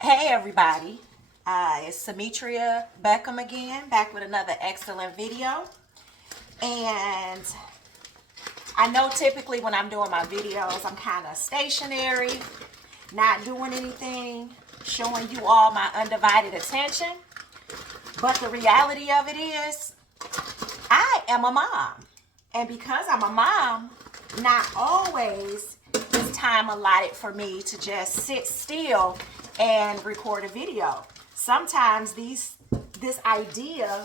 Hey everybody, it's Samitria Beckham again, back with another excellent video. And I know typically when I'm doing my videos, I'm kind of stationary, not doing anything, showing you all my undivided attention. But the reality of it is, I am a mom. And because I'm a mom, not always is time allotted for me to just sit still and record a video. Sometimes this idea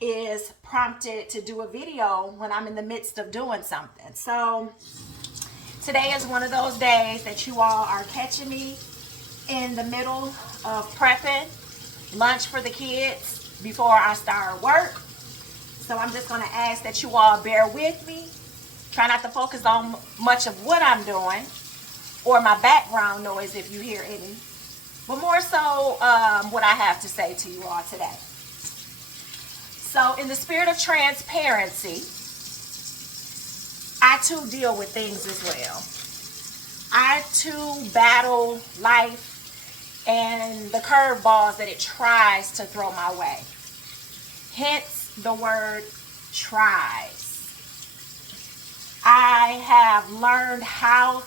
is prompted to do a video when I'm in the midst of doing something. So today is one of those days that you all are catching me in the middle of prepping lunch for the kids before I start work. So I'm just going to ask that you all bear with me. Try not to focus on much of what I'm doing or my background noise if you hear any, but more so what I have to say to you all today. So in the spirit of transparency, I too deal with things as well. I too battle life and the curveballs that it tries to throw my way. Hence the word tries. I have learned how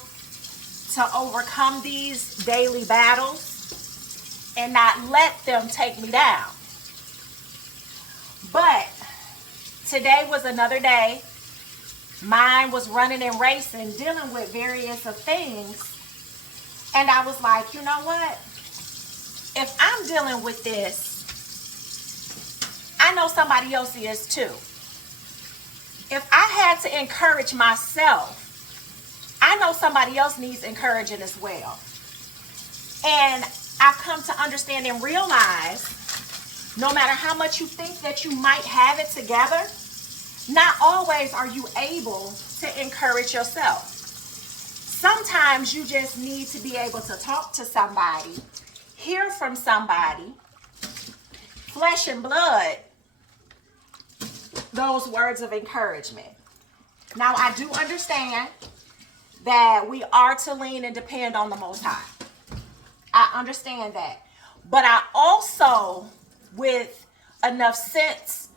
to overcome these daily battles and not let them take me down. But today was another day. Mine was running and racing, dealing with various of things. And I was like, you know what? If I'm dealing with this, I know somebody else is too. If I had to encourage myself, I know somebody else needs encouraging as well. And I've come to understand and realize no matter how much you think that you might have it together, not always are you able to encourage yourself. Sometimes you just need to be able to talk to somebody, hear from somebody, flesh and blood, those words of encouragement. Now, I do understand that we are to lean and depend on the Most High. I understand that. But I also, with enough sense,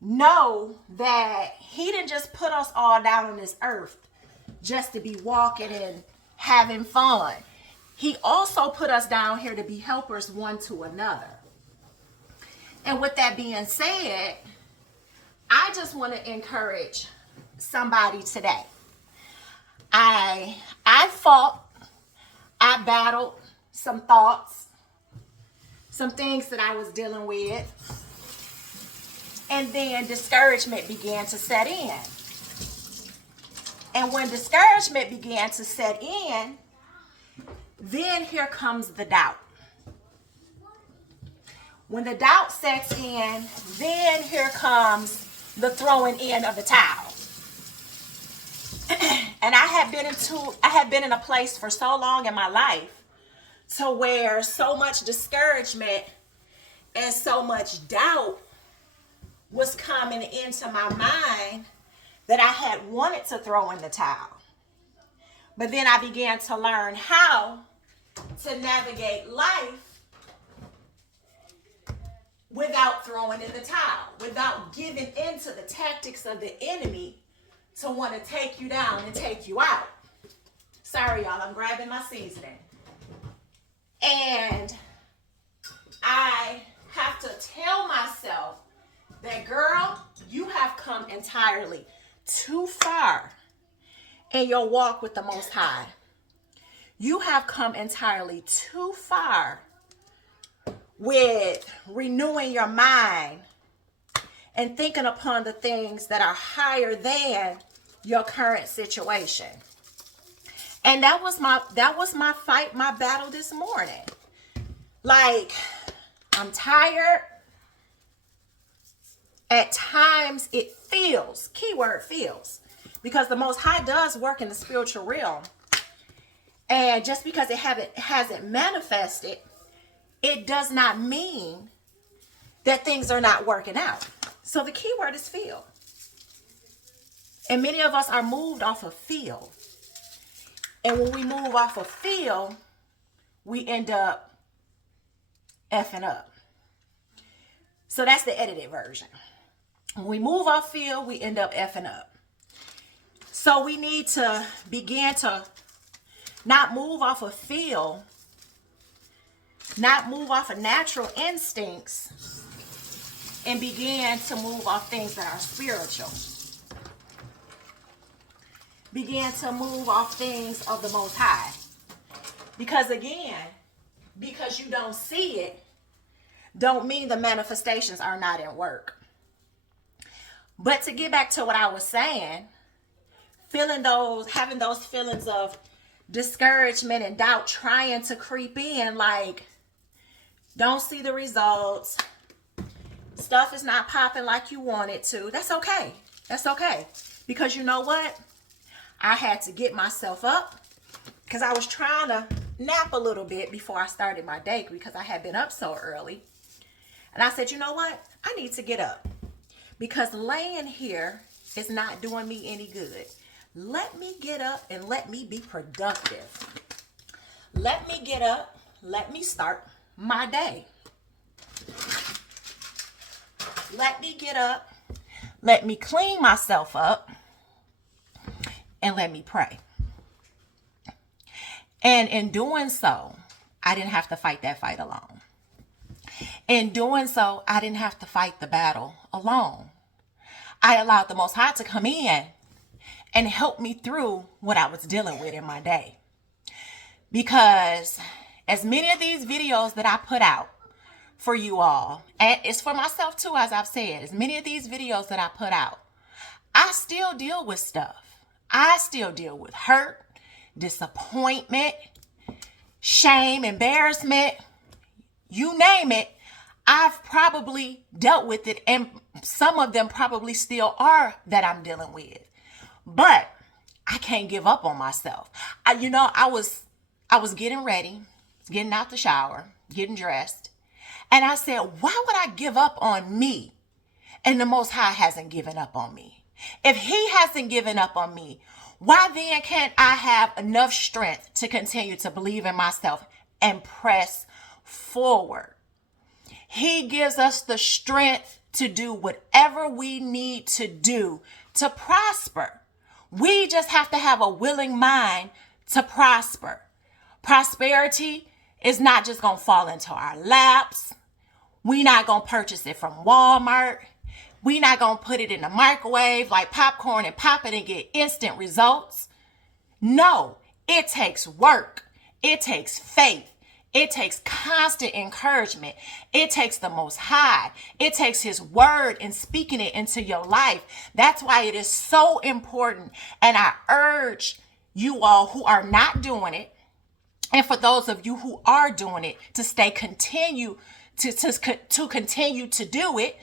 know that He didn't just put us all down on this earth just to be walking and having fun. He also put us down here to be helpers one to another. And with that being said, I just want to encourage somebody today. I fought, I battled some thoughts, some things that I was dealing with, and then discouragement began to set in. And when discouragement began to set in, then here comes the doubt. When the doubt sets in, then here comes the throwing in of the towel. And I had been in a place for so long in my life to where so much discouragement and so much doubt was coming into my mind that I had wanted to throw in the towel. But then I began to learn how to navigate life without throwing in the towel, without giving in to the tactics of the enemy to want to take you down and take you out. Sorry, y'all, I'm grabbing my seasoning. And I have to tell myself that, girl, you have come entirely too far in your walk with the Most High. You have come entirely too far with renewing your mind and thinking upon the things that are higher than your current situation. And that was my fight, my battle this morning. Like, I'm tired. At times it feels, keyword feels, because the Most High does work in the spiritual realm. And just because it hasn't manifested, it does not mean that things are not working out. So the key word is feel. And many of us are moved off of feel. And when we move off of feel, we end up effing up. So that's the edited version. When we move off field, we end up effing up. So we need to begin to not move off of feel, not move off of natural instincts, and begin to move off things that are spiritual. Begin to move off things of the Most High. Because again, because you don't see it, don't mean the manifestations are not at work. But to get back to what I was saying, having those feelings of discouragement and doubt trying to creep in, like, don't see the results, stuff is not popping like you want it to. That's okay. That's okay. Because you know what? I had to get myself up because I was trying to nap a little bit before I started my day because I had been up so early. And I said, you know what? I need to get up because laying here is not doing me any good. Let me get up and let me be productive. Let me get up. Let me start my day. Let me get up. Let me clean myself up. And let me pray. And in doing so, I didn't have to fight that fight alone. In doing so, I didn't have to fight the battle alone. I allowed the Most High to come in and help me through what I was dealing with in my day. Because as many of these videos that I put out for you all, and it's for myself too, as I've said, as many of these videos that I put out, I still deal with stuff. I still deal with hurt, disappointment, shame, embarrassment, you name it. I've probably dealt with it, and some of them probably still are that I'm dealing with. But I can't give up on myself. I was getting ready, getting out the shower, getting dressed, and I said, why would I give up on me? And the Most High hasn't given up on me. If he hasn't given up on me, why then can't I have enough strength to continue to believe in myself and press forward? He gives us the strength to do whatever we need to do to prosper. We just have to have a willing mind to prosper. Prosperity is not just going to fall into our laps. We're not going to purchase it from Walmart. We're not going to put it in the microwave like popcorn and pop it and get instant results. No, it takes work. It takes faith. It takes constant encouragement. It takes the Most High. It takes his word and speaking it into your life. That's why it is so important. And I urge you all who are not doing it, and for those of you who are doing it, to continue to do it.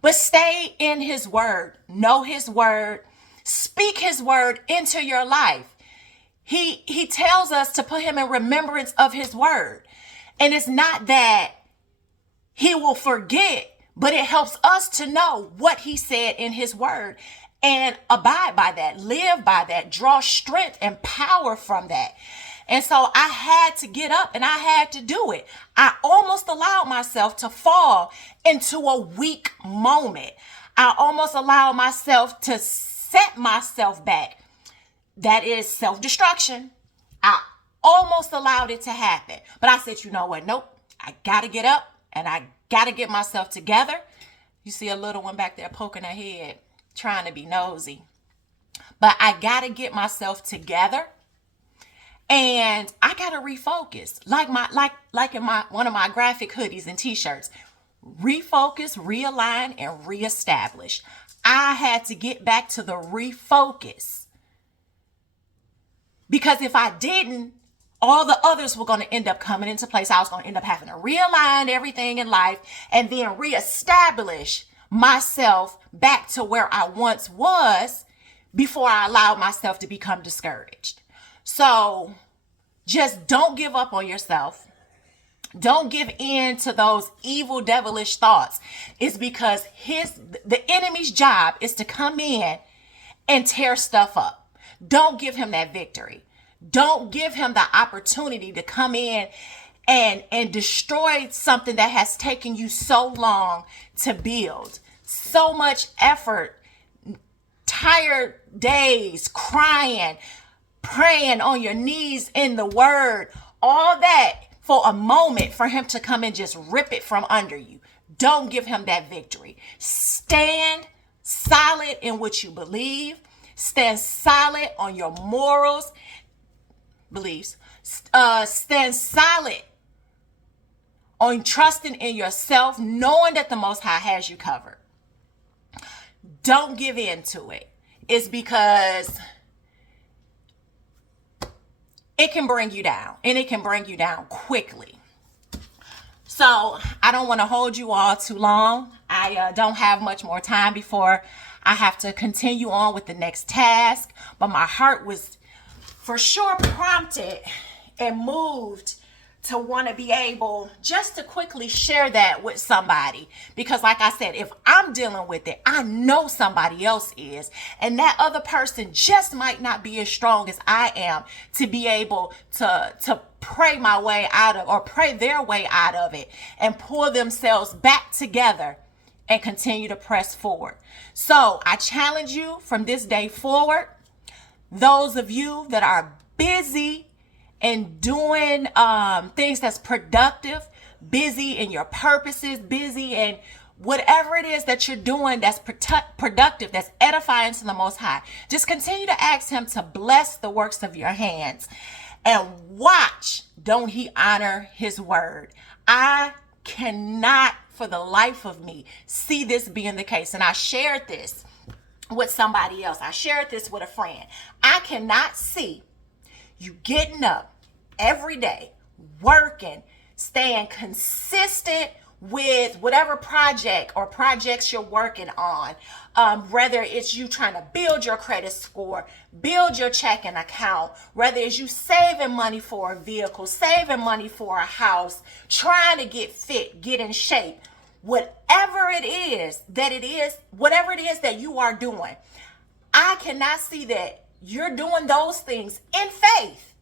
But stay in his word, know his word, speak his word into your life. He tells us to put him in remembrance of his word. And it's not that he will forget, but it helps us to know what he said in his word and abide by that, live by that, draw strength and power from that. And so I had to get up and I had to do it. I almost allowed myself to fall into a weak moment. I almost allowed myself to set myself back. That is self-destruction. I almost allowed it to happen. But I said, you know what? Nope. I got to get up and I got to get myself together. You see a little one back there poking her head, trying to be nosy. But I got to get myself together. And I gotta refocus, like in one of my graphic hoodies and t-shirts. Refocus, realign, and reestablish. I had to get back to the refocus. Because if I didn't, all the others were going to end up coming into place. I was going to end up having to realign everything in life and then reestablish myself back to where I once was before I allowed myself to become discouraged. So just don't give up on yourself. Don't give in to those evil, devilish thoughts. It's because the enemy's job is to come in and tear stuff up. Don't give him that victory. Don't give him the opportunity to come in and destroyed something that has taken you so long to build. So much effort, tired days, crying, praying on your knees in the word, all that for a moment for him to come and just rip it from under you. Don't give him that victory. Stand solid in what you believe. Stand solid on your morals, beliefs. Stand solid on trusting in yourself, knowing that the Most High has you covered. Don't give in to it. It's because it can bring you down, and it can bring you down quickly. So I don't want to hold you all too long. I don't have much more time before I have to continue on with the next task. But my heart was for sure prompted and moved to want to be able just to quickly share that with somebody. Because like I said, if I'm dealing with it, I know somebody else is. And that other person just might not be as strong as I am to be able to pray my way out of, or pray their way out of it and pull themselves back together and continue to press forward. So I challenge you from this day forward, those of you that are busy and doing things that's productive, busy in your purposes, busy in whatever it is that you're doing that's productive, that's edifying to the Most High. Just continue to ask him to bless the works of your hands and watch, don't he honor his word. I cannot for the life of me see this being the case. And I shared this with somebody else. I shared this with a friend. I cannot see you getting up every day, working, staying consistent with whatever project or projects you're working on, whether it's you trying to build your credit score, build your checking account, whether it's you saving money for a vehicle, saving money for a house, trying to get fit, get in shape, whatever it is whatever it is that you are doing, I cannot see that you're doing those things in faith.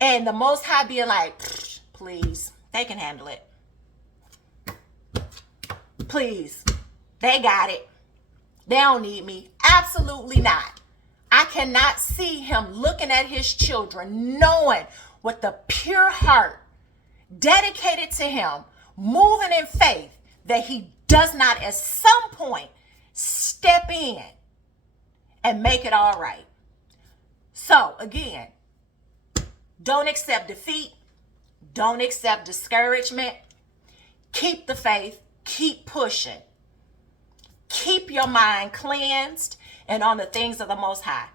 And the Most High being like, please, they can handle it. Please, they got it. They don't need me. Absolutely not. I cannot see him looking at his children, knowing with the pure heart, dedicated to him, moving in faith, that he does not at some point step in and make it all right. So again, don't accept defeat. Don't accept discouragement. Keep the faith. Keep pushing. Keep your mind cleansed and on the things of the Most High.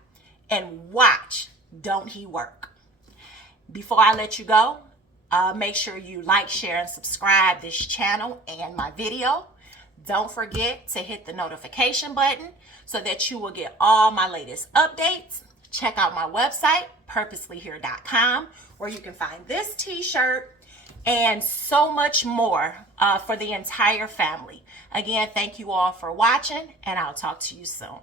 And watch, don't he work. Before I let you go, make sure you like, share, and subscribe this channel and my video. Don't forget to hit the notification button so that you will get all my latest updates. Check out my website, purposelyhere.com, where you can find this t-shirt and so much more for the entire family. Again, thank you all for watching, and I'll talk to you soon.